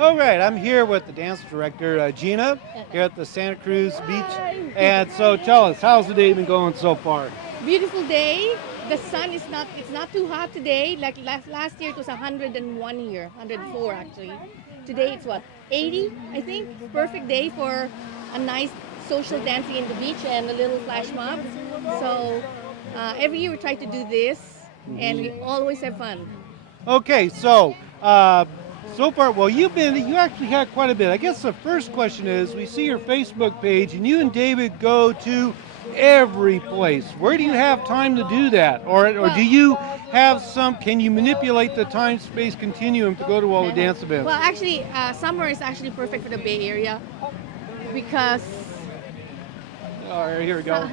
All right, I'm here with the dance director, Gina, here at the Santa Cruz Beach. And so tell us, how's the day been going so far? Beautiful day. The sun is not, it's not too hot today. Like last year it was 101 here, 104 actually. Today it's what, 80, I think. Perfect day for a nice social dancing in the beach and a little flash mob. So every year we try to do this and we always have fun. Okay, so far, well, you actually had quite a bit. I guess the first question is, we see your Facebook page, and you and David go to every place. Where do you have time to do that? Or do you have can you manipulate the time-space continuum to go to all the dance events? Well, actually, summer is actually perfect for the Bay Area because All right, here we go.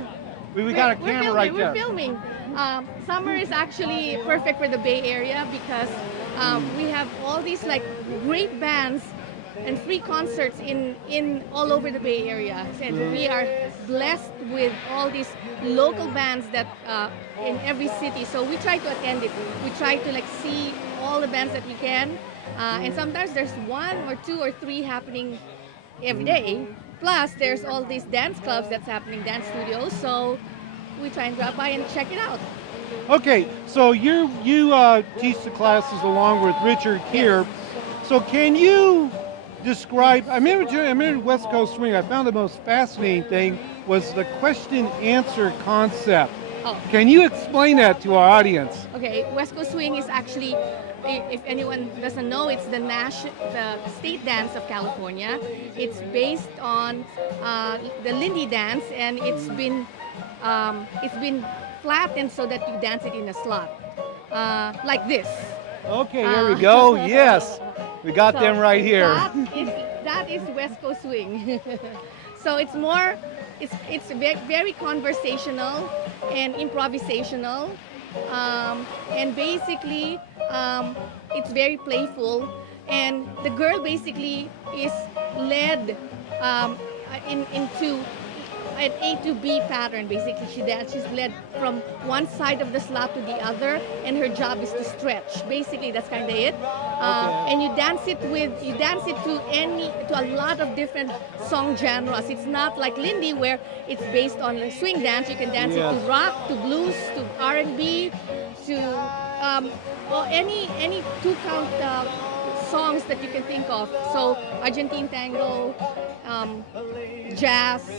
We got a camera right there. we're filming. Summer is actually perfect for the Bay Area because we have all these like great bands and free concerts in all over the Bay Area. And we are blessed with all these local bands that in every city. So we try to attend it. We try to like see all the bands that we can. And sometimes there's one or two or three happening every day. Plus, there's all these dance clubs that's happening, dance studios. So we try and drop by and check it out. Okay, so you teach the classes along with Richard Kear. Yes. So can you describe? I remember West Coast Swing. I found the most fascinating thing was the question-answer concept. Oh. Can you explain that to our audience? Okay, West Coast Swing is actually, if anyone doesn't know, it's the state dance of California. It's based on the Lindy dance, and it's been flattened so that you dance it in a slot, like this. Okay, here we go. Yes, we got So them right here. That is West Coast Swing. So it's more, it's very conversational and improvisational, and basically it's very playful. And the girl basically is led into an A to B pattern. Basically, she's led from one side of the slot to the other, and her job is to stretch. Basically, that's kind of it. And you dance it to a lot of different song genres. It's not like Lindy where it's based on like swing dance. You can dance it to rock, to blues, to R&B, to any two count songs that you can think of. So Argentine tango, jazz,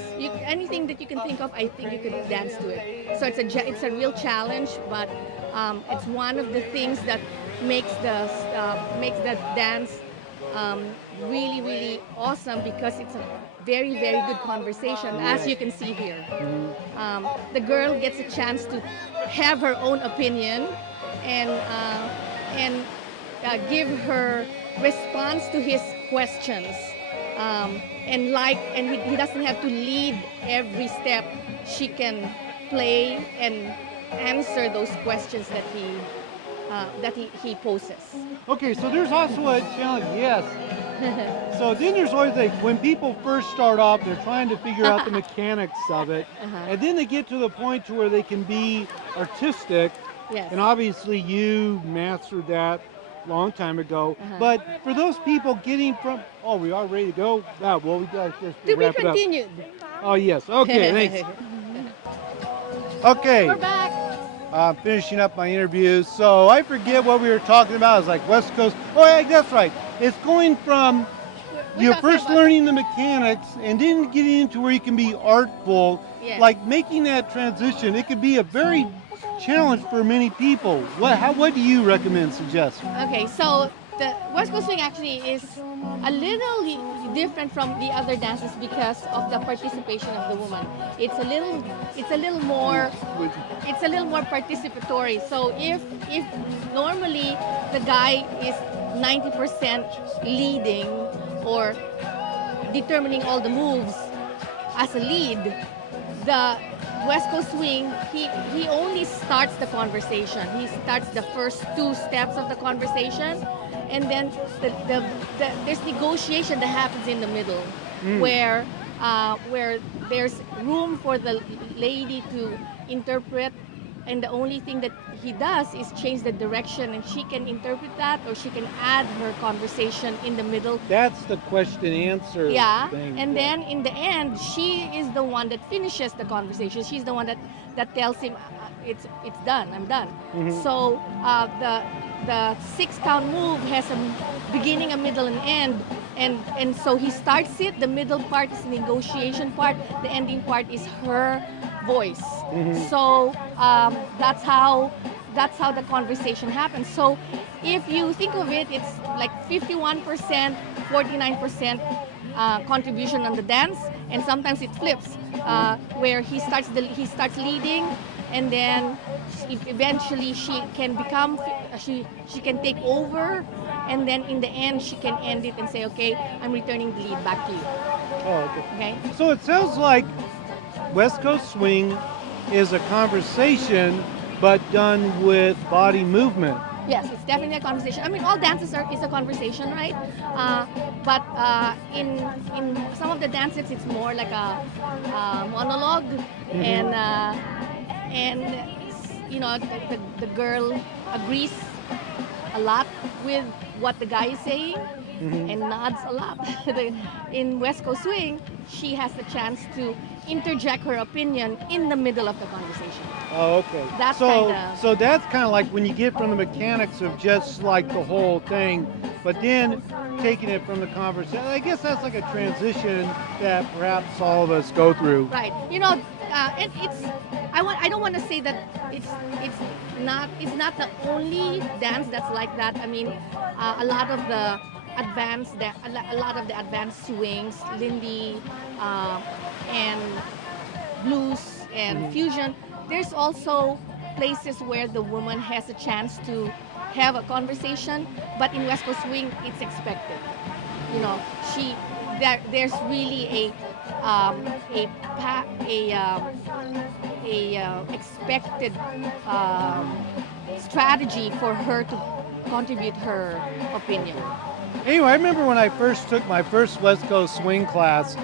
anything that you can think of, I think you could dance to it. So it's a real challenge, but it's one of the things that makes the dance really, really awesome because it's a very, very good conversation, as you can see here. The girl gets a chance to have her own opinion and give her response to his questions. And he doesn't have to lead every step. She can play and answer those questions that he poses. Okay, so there's also a challenge. Yes. So then there's always like when people first start off, they're trying to figure out the mechanics of it, and then they get to the point to where they can be artistic. Yes. And obviously, you mastered that long time ago. But for those people getting from, we are ready to go. Well, we got to just To be wrap it up. continued. Oh yes. Okay. Thanks. Okay. We're back. I'm finishing up my interview. So I forget what we were talking about. It's like West Coast. Oh, yeah, that's right. It's going from We're talking first about- learning the mechanics and then getting into where you can be artful. Yes. Like making that transition. It could be a very challenge for many people. What do you recommend, suggest? Okay, so the West Coast Swing actually is a little different from the other dances because of the participation of the woman. It's a little more participatory. So if normally the guy is 90% leading or determining all the moves as a lead, the West Coast Swing, he only starts the conversation. He starts the first two steps of the conversation, and then there's negotiation that happens in the middle, where there's room for the lady to interpret, and the only thing that he does is change the direction, and she can interpret that, or she can add her conversation in the middle. That's the question answer Yeah, thing. and then in the end, she is the one that finishes the conversation. She's the one that tells him, it's done. I'm done. Mhm. So the 6 count move has a beginning, a middle, and end. And so he starts it. The middle part is the negotiation part. The ending part is her voice. So that's how the conversation happens. So if you think of it, it's like 51%, 49% contribution on the dance, and sometimes it flips, where he starts leading, and then eventually she can become she can take over, and then in the end she can end it and say, okay, I'm returning the lead back to you. Oh, okay. Okay. So it sounds like West Coast Swing is a conversation, but done with body movement. Yes, it's definitely a conversation. I mean, all dances is a conversation, right? But in some of the dances, it's more like a monologue, and the girl agrees a lot with what the guy is saying, and nods a lot. In West Coast Swing, she has the chance to interject her opinion in the middle of the conversation. Oh, okay. That's so kinda- so that's kind of like when you get from the mechanics of just like the whole thing, but then taking it from the conversation. I guess that's like a transition that perhaps all of us go through. Right. And I don't want to say that it's not the only dance that's like that. I mean, a lot of the advanced swings, Lindy, and blues and fusion. There's also places where the woman has a chance to have a conversation, but in West Coast Swing, it's expected. You know, there's really a expected strategy for her to contribute her opinion. Anyway, I remember when I first took my first West Coast Swing class,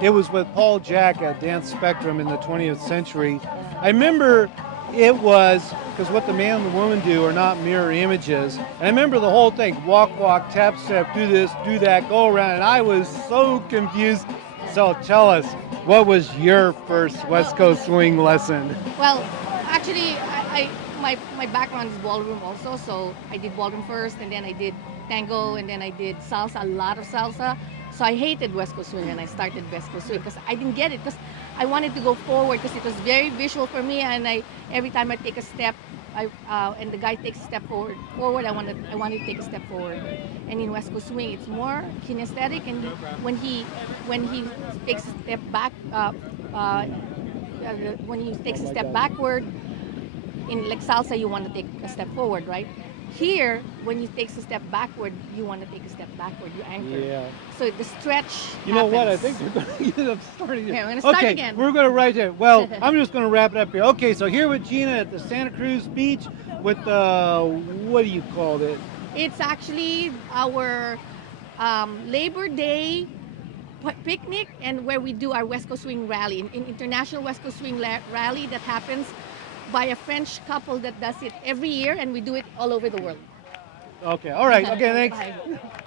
it was with Paul Jack at Dance Spectrum in the 20th century. I remember it was, because what the man and the woman do are not mirror images. And I remember the whole thing, walk, walk, tap, step, do this, do that, go around. And I was so confused. So tell us, what was your first West Coast Swing lesson? Well, actually, my background is ballroom also, so I did ballroom first, and then I did tango, and then I did salsa, a lot of salsa. So I hated West Coast Swing, and I started West Coast Swing because I didn't get it, because I wanted to go forward, because it was very visual for me, and every time I take a step, and the guy takes a step forward, I wanted to take a step forward. And in West Coast Swing, it's more kinesthetic, and when he takes a step back, when he takes a step backward, in like salsa, you want to take a step forward, right? Here, when you take a step backward, you want to take a step backward. You anchor. Yeah. So the stretch. You know what? I happens. think we're going to end up starting it. Okay, we're gonna start okay, again. we're going to write it. Well, I'm just going to wrap it up here. Okay, so here with Gina at the Santa Cruz Beach with what do you call it? It's actually our Labor Day picnic, and where we do our West Coast Swing rally, an international West Coast Swing rally that happens by a French couple that does it every year, and we do it all over the world. Okay, all right. Okay, thanks. Bye.